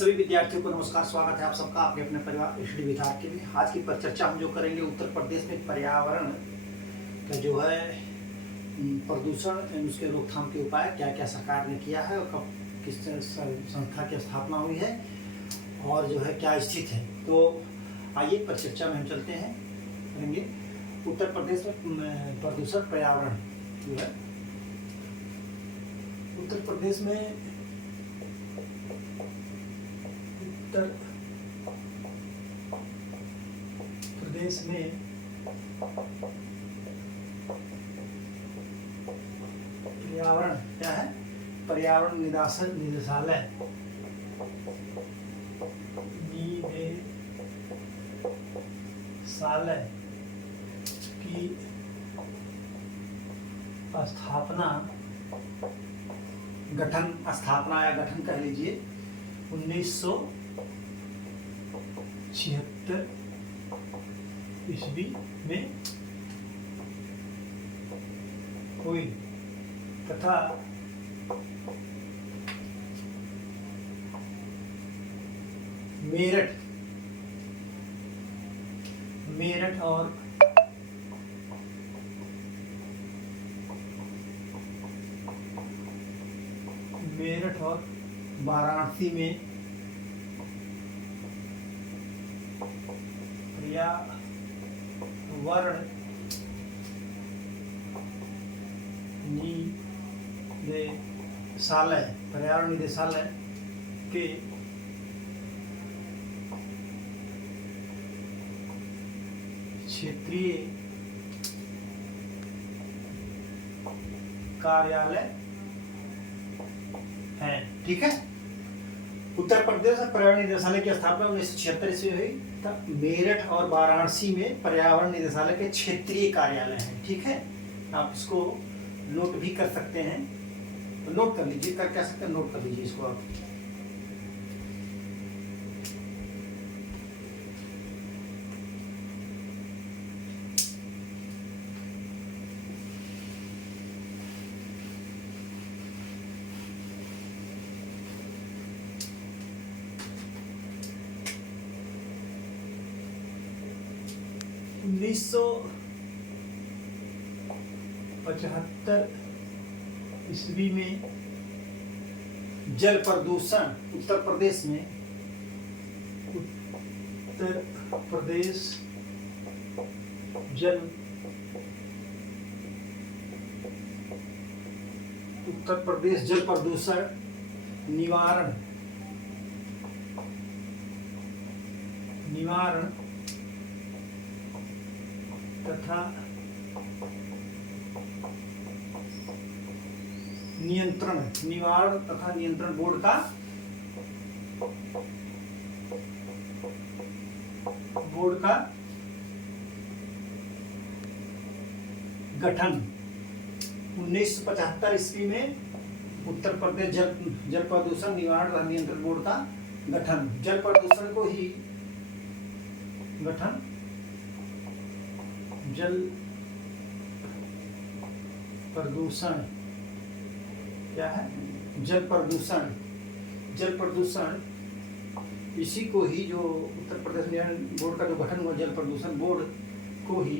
सभी विद्यार्थियों को नमस्कार। स्वागत है आप सबका आपके अपने परिवार स्टडी विधार्थी में। आज की परिचर्चा हम जो करेंगे उत्तर प्रदेश में पर्यावरण का जो है प्रदूषण उसके रोकथाम के उपाय क्या क्या सरकार ने किया है और कब किस संस्था की स्थापना हुई है और जो है क्या स्थिति है। तो आइए परिचर्चा में हम चलते हैं करेंगे। उत्तर प्रदेश में प्रदूषण पर्यावरण जो है उत्तर प्रदेश में पर्यावरण क्या है? पर्यावरण निदेशालय की स्थापना या गठन कह लीजिए 1976 ईस्वी में हुई तथा मेरठ और वाराणसी में पर्यावरण निदेशालय के क्षेत्रीय कार्यालय है। ठीक है। उत्तर प्रदेश में पर्यावरण निदेशालय की स्थापना 1976 ईस्वी हुई था। मेरठ और वाराणसी में पर्यावरण निदेशालय के क्षेत्रीय कार्यालय हैं। ठीक है। आप इसको नोट भी कर सकते हैं, तो नोट कर लीजिए, कर क्या सकते हैं, नोट कर लीजिए इसको आप। उन्नीस सौ 75 ईस्वी में जल प्रदूषण उत्तर प्रदेश जल प्रदूषण निवारण तथा नियंत्रण बोर्ड का गठन 1975 ईस्वी में उत्तर प्रदेश जल प्रदूषण निवारण तथा नियंत्रण बोर्ड का गठन। जल प्रदूषण क्या है? जल प्रदूषण इसी को ही जो उत्तर प्रदेश नियंत्रण बोर्ड का जो गठन हुआ जल प्रदूषण बोर्ड को ही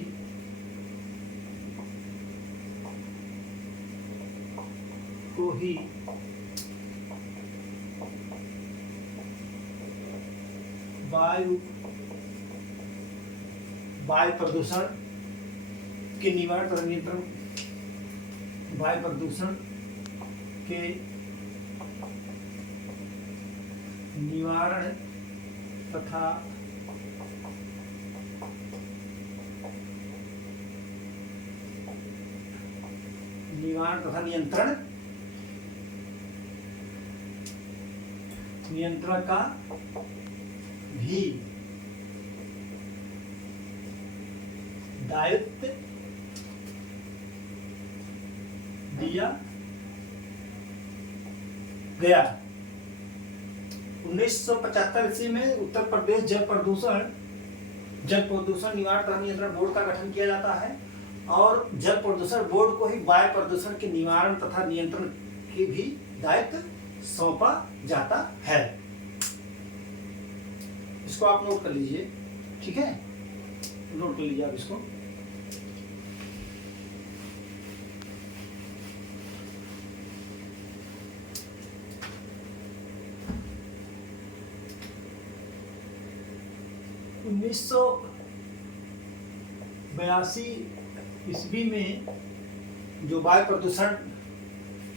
वायु प्रदूषण के निवारण तथा नियंत्रण वायु प्रदूषण के निवारण तथा नियंत्रण का भी दायित्व दिया गया। 1975 ईस्वी में उत्तर प्रदेश जल प्रदूषण निवारण तथा नियंत्रण बोर्ड का गठन किया जाता है और जल प्रदूषण बोर्ड को ही वायु प्रदूषण के निवारण तथा नियंत्रण की भी दायित्व सौंपा जाता है। इसको आप नोट कर लीजिए, ठीक है, नोट कर लीजिए आप इसको। उन्नीस सौ 82 ईस्वी में जो वायु प्रदूषण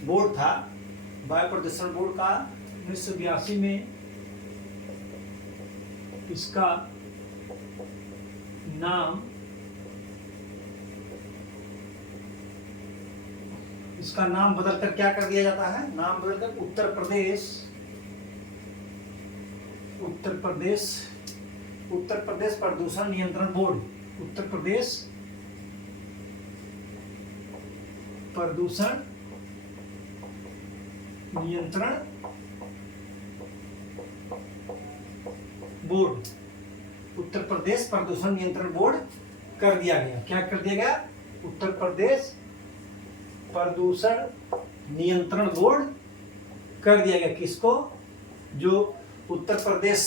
बोर्ड था, वायु प्रदूषण बोर्ड का 1982 में इसका नाम बदलकर क्या कर दिया जाता है, नाम बदलकर उत्तर प्रदेश प्रदूषण नियंत्रण बोर्ड, उत्तर प्रदेश प्रदूषण नियंत्रण बोर्ड, उत्तर प्रदेश प्रदूषण नियंत्रण बोर्ड कर दिया गया। क्या कर दिया गया? उत्तर प्रदेश प्रदूषण नियंत्रण बोर्ड कर दिया गया। किसको? जो उत्तर प्रदेश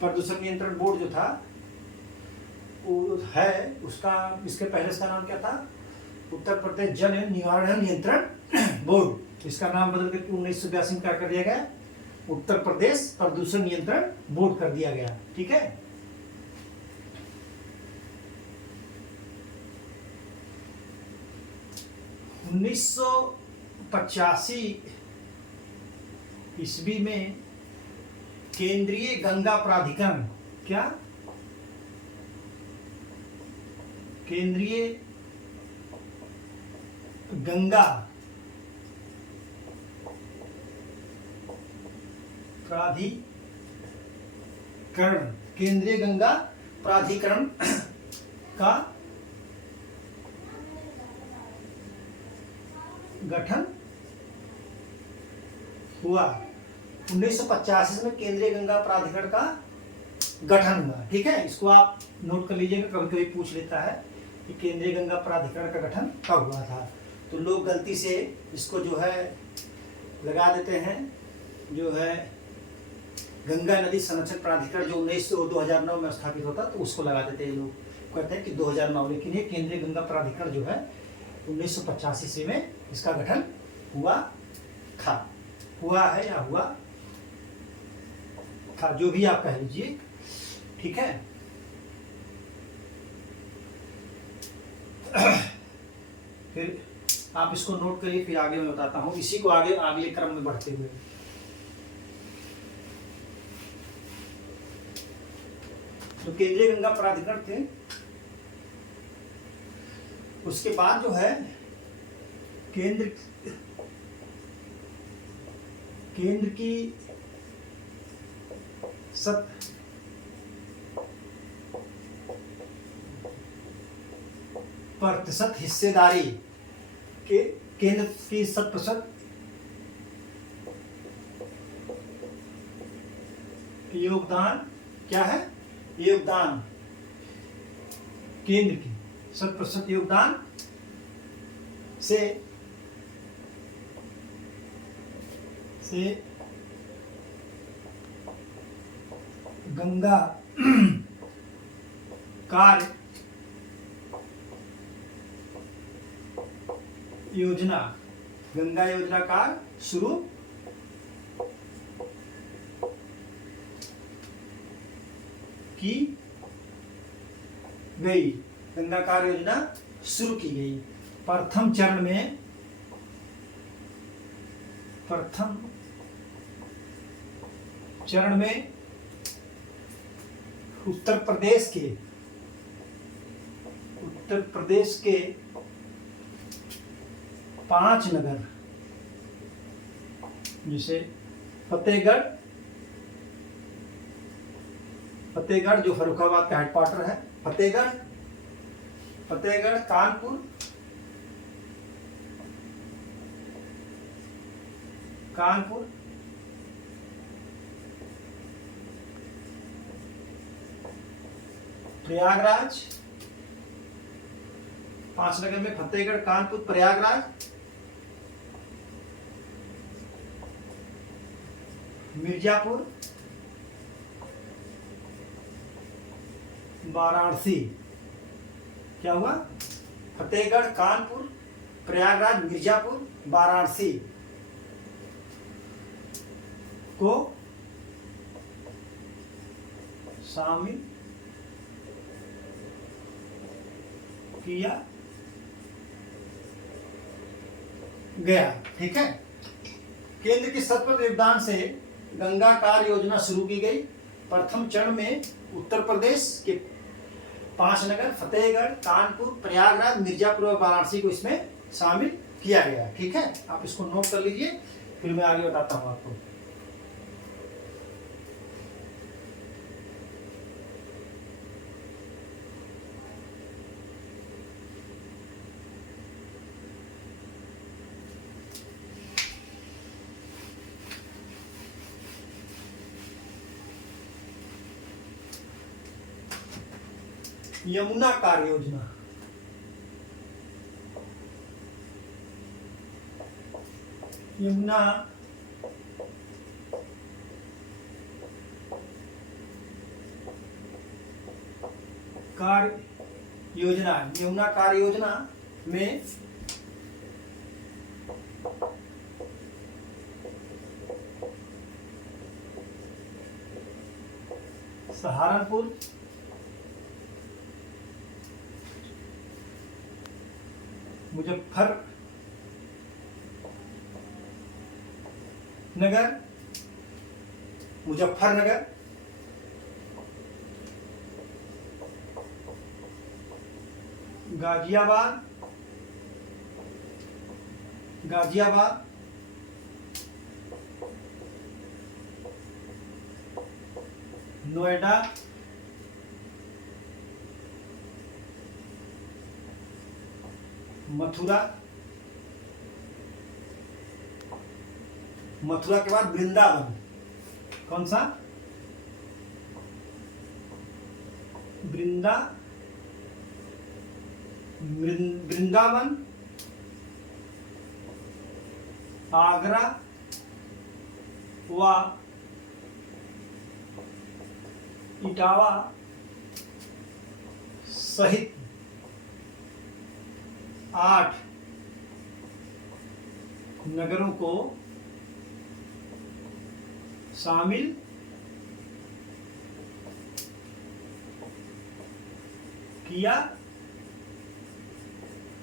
प्रदूषण नियंत्रण बोर्ड जो था वो है, उसका इसके पहले इसका नाम क्या था? उत्तर प्रदेश जल निवारण नियंत्रण बोर्ड। इसका नाम बदल के 1982 में क्या कर दिया गया? उत्तर प्रदेश प्रदूषण नियंत्रण बोर्ड कर दिया गया। ठीक है, उन्नीस सौ 85 ईस्वी में केंद्रीय गंगा प्राधिकरण, क्या? केंद्रीय गंगा प्राधिकरण, केंद्रीय गंगा प्राधिकरण का गठन हुआ। 1985 में केंद्रीय गंगा प्राधिकरण का गठन हुआ। ठीक है, इसको आप नोट कर लीजिएगा, कभी कभी पूछ लेता है कि केंद्रीय गंगा प्राधिकरण का गठन कब हुआ था। तो लोग गलती से इसको जो है लगा देते हैं, जो है गंगा नदी संरक्षण प्राधिकरण जो 2009 में स्थापित होता, तो उसको लगा देते हैं लोग, कहते हैं कि 2009, लेकिन ये केंद्रीय गंगा प्राधिकरण जो है 1985 ईस्वी में इसका गठन हुआ था, हुआ है या हुआ था, जो भी आप कह लीजिए। ठीक है, फिर आप इसको नोट करिए, फिर आगे मैं बताता हूं, इसी को आगे अगले क्रम में बढ़ते हुए। तो केंद्रीय गंगा प्राधिकरण थे, उसके बाद जो है केंद्र की 7% हिस्सेदारी के, केंद्र की 7% योगदान, क्या है? योगदान, केंद्र की 7% योगदान से गंगा कार्य योजना, गंगा योजना कार्य शुरू की गई, गंगा कार्य योजना शुरू की गई। प्रथम चरण में उत्तर प्रदेश के 5 नगर, जैसे फतेहगढ़ जो फर्रुखाबाद का हेडक्वार्टर है, फतेहगढ़, कानपुर, प्रयागराज, 5 नगर में फतेहगढ़, कानपुर, प्रयागराज, मिर्जापुर, वाराणसी, क्या हुआ, फतेहगढ़, कानपुर, प्रयागराज, मिर्जापुर, वाराणसी को शामिल किया गया। ठीक है, केंद्र की सतत योगदान से गंगा कार्य योजना शुरू की गई। प्रथम चरण में उत्तर प्रदेश के 5 नगर फतेहगढ़, कानपुर, प्रयागराज, मिर्जापुर और वाराणसी को इसमें शामिल किया गया। ठीक है, आप इसको नोट कर लीजिए, फिर मैं आगे बताता हूं आपको। यमुना कार्य योजना, यमुना कार्य योजना, यमुना कार्य योजना में सहारनपुर, मुजफ्फरनगर, गाजियाबाद, नोएडा, मथुरा के बाद वृंदावन, कौन सा, वृंदावन, आगरा व इटावा सहित 8 नगरों को शामिल किया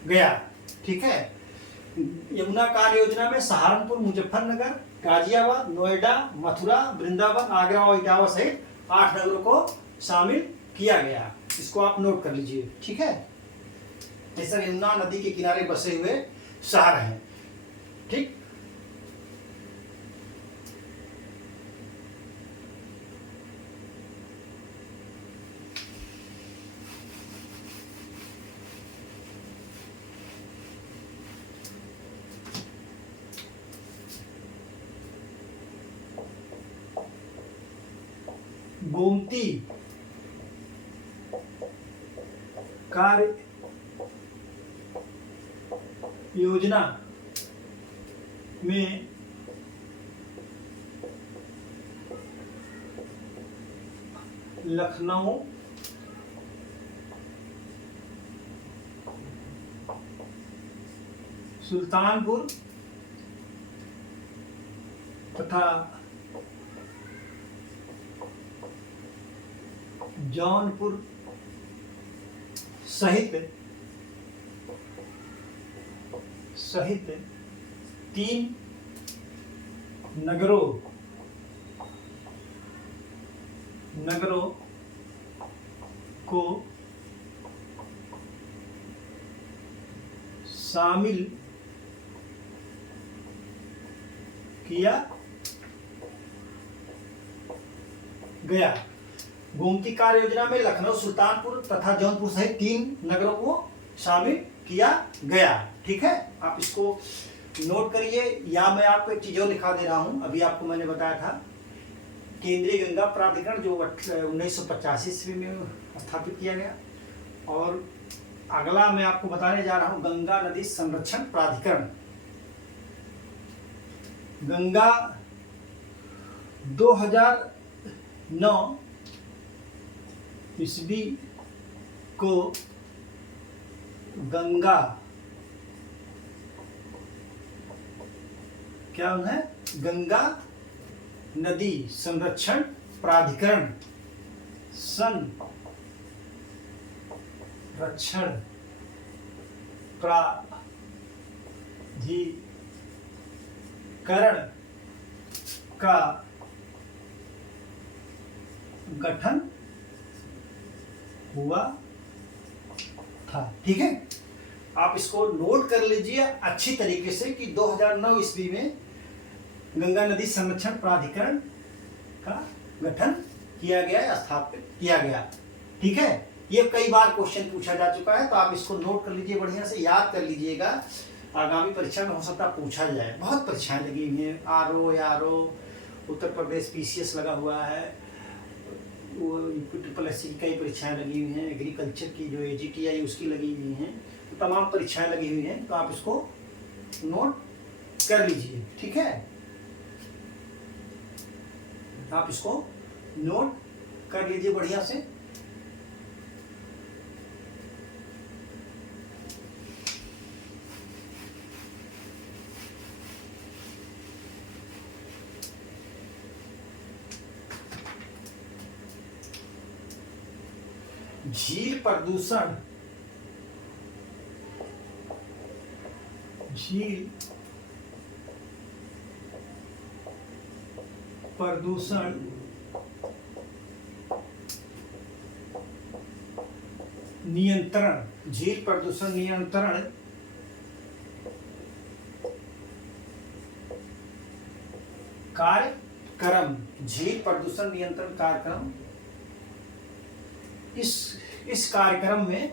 गया। ठीक है, यमुना कार्य योजना में सहारनपुर, मुजफ्फरनगर, गाजियाबाद, नोएडा, मथुरा, वृंदावन, आगरा और इटावा सहित 8 नगरों को शामिल किया गया। इसको आप नोट कर लीजिए। ठीक है, ये सब यमुना नदी के किनारे बसे हुए शहर हैं। ठीक, गोमती कार्य योजना में लखनऊ, सुल्तानपुर तथा जौनपुर सहित 3 नगरों को शामिल किया गया। गोमती कार्य योजना में लखनऊ, सुल्तानपुर तथा जौनपुर सहित 3 नगरों को शामिल किया गया। ठीक है, आप इसको नोट करिए। या मैं आपको एक चीज और लिखा दे रहा हूं। अभी आपको मैंने बताया था केंद्रीय गंगा प्राधिकरण जो 1985 ईस्वी में स्थापित किया गया, और अगला मैं आपको बताने जा रहा हूं गंगा नदी संरक्षण प्राधिकरण। गंगा 2009 ईस्वी को गंगा, क्या है, गंगा नदी संरक्षण प्राधिकरण, संरक्षण प्राधिकरण का गठन हुआ था। ठीक है, आप इसको नोट कर लीजिए अच्छी तरीके से कि 2009 ईस्वी में गंगा नदी संरक्षण प्राधिकरण का गठन किया गया, स्थापित किया गया। ठीक है, ये कई बार क्वेश्चन पूछा जा चुका है, तो आप इसको नोट कर लीजिए, बढ़िया से याद कर लीजिएगा। आगामी परीक्षा में हो सकता पूछा जाए। बहुत परीक्षाएं लगी हुई हैं, आरओ, उत्तर प्रदेश पीसीएस लगा हुआ है, वो SSC की कई परीक्षाएं लगी हुई हैं, एग्रीकल्चर की जो AGTI उसकी लगी हुई हैं, तो तमाम परीक्षाएं लगी हुई हैं, तो आप इसको नोट कर लीजिए। ठीक है, आप इसको नोट कर लीजिए बढ़िया से। झील प्रदूषण, झील प्रदूषण नियंत्रण, झील प्रदूषण नियंत्रण कार्यक्रम, झील प्रदूषण नियंत्रण कार्यक्रम, इस कार्यक्रम में,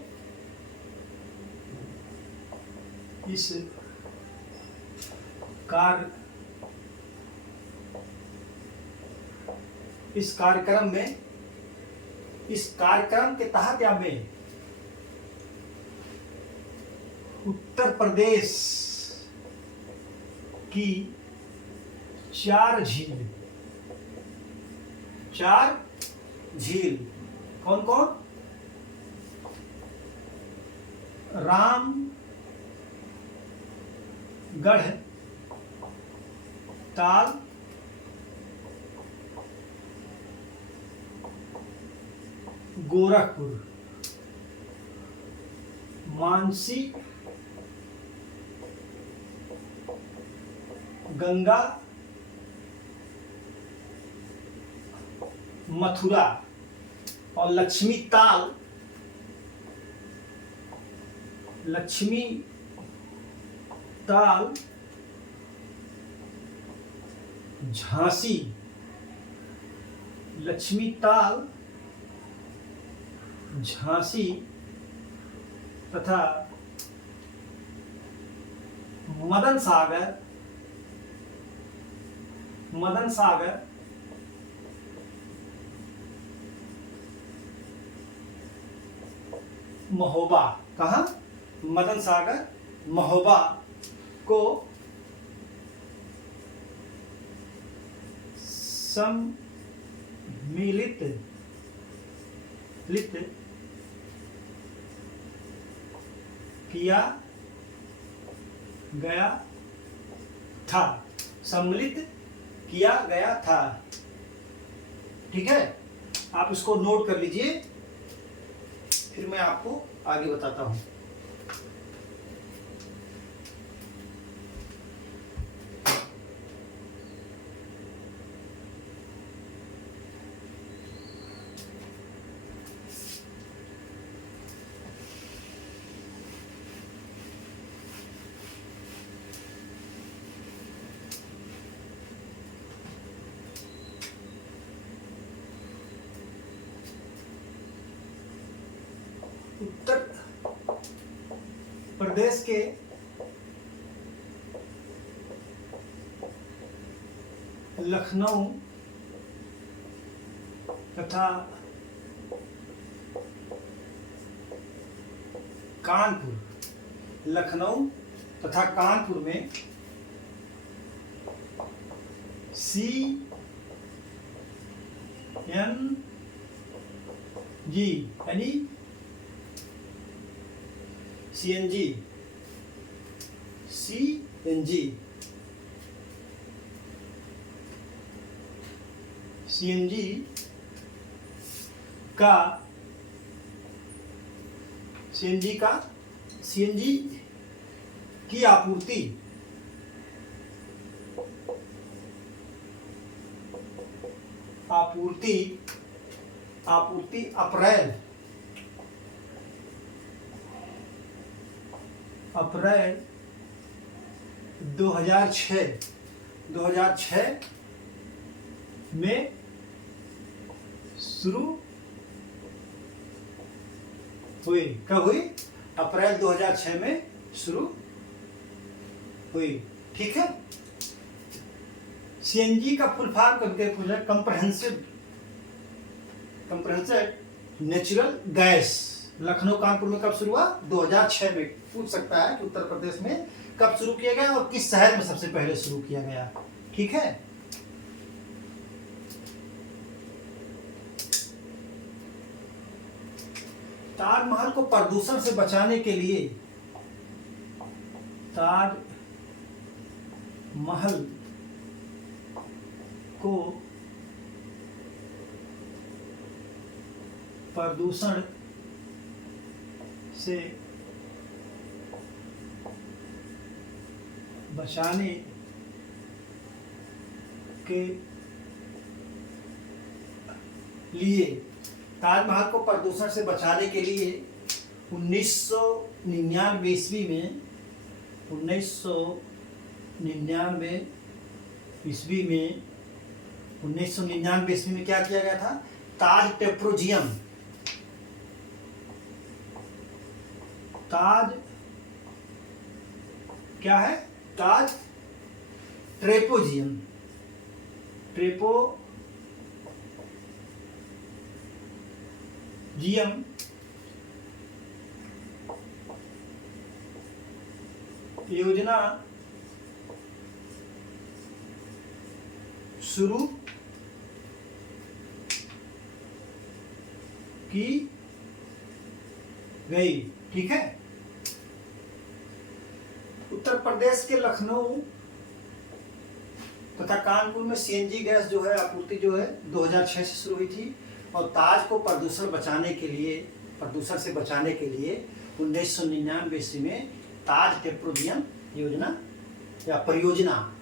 इस कार्यक्रम के तहत या में उत्तर प्रदेश की 4 झील, कौन कौन, रामगढ़ ताल, गोरखपुर, मानसी, गंगा, मथुरा और लक्ष्मी ताल झांसी, लक्ष्मी ताल झांसी तथा मदन सागर महोबा, कहाँ, मदन सागर महोबा को सम्मिलित किया गया था, सम्मिलित किया गया था। ठीक है, आप इसको नोट कर लीजिए, फिर मैं आपको आगे बताता हूं। उत्तर प्रदेश के लखनऊ तथा कानपुर, लखनऊ तथा कानपुर में CNG यानी सीएनजी सीएनजी सीएनजी का सीएनजी की आपूर्ति अप्रैल 2006 में शुरू हुई। कब हुई? अप्रैल 2006 में शुरू हुई। ठीक है। सीएनजी का full form comprehensive natural gas. Lucknow Kanpur में कब शुरू हुआ? 2006 में। पूछ सकता है कि उत्तर प्रदेश में कब शुरू किया गया और किस शहर में सबसे पहले शुरू किया गया। ठीक है। ताजमहल को प्रदूषण से बचाने के लिए ताजमहल को प्रदूषण से बचाने के लिए ताजमहल को प्रदूषण से बचाने के लिए 1999 ईस्वी में 1999 ईस्वी में क्या किया गया था? ताज क्या है? ताज ट्रेपोजियम योजना शुरू की गई। ठीक है। उत्तर प्रदेश के लखनऊ तथा कानपुर में सीएनजी गैस जो है आपूर्ति जो है 2006 से शुरू हुई थी और ताज को प्रदूषण से बचाने के लिए 1999 ईस्वी में ताज टेप्रोजियम योजना या परियोजना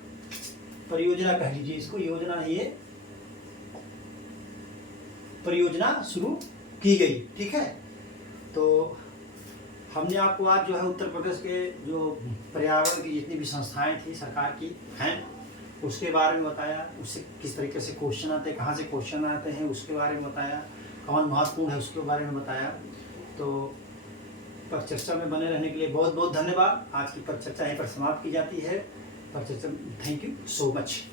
कह लीजिए इसको, योजना नहीं है, परियोजना शुरू की गई। ठीक है। तो हमने आपको आज जो है उत्तर प्रदेश के जो पर्यावरण की जितनी भी संस्थाएं थी सरकार की हैं उसके बारे में बताया, उससे किस तरीके से क्वेश्चन आते हैं, कहाँ से क्वेश्चन आते हैं उसके बारे में बताया, कौन महत्वपूर्ण है उसके बारे में बताया। तो परिचर्चा में बने रहने के लिए बहुत बहुत धन्यवाद। आज की परिचर्चा यहीं पर समाप्त की जाती है। परिचर्चा, थैंक यू सो मच।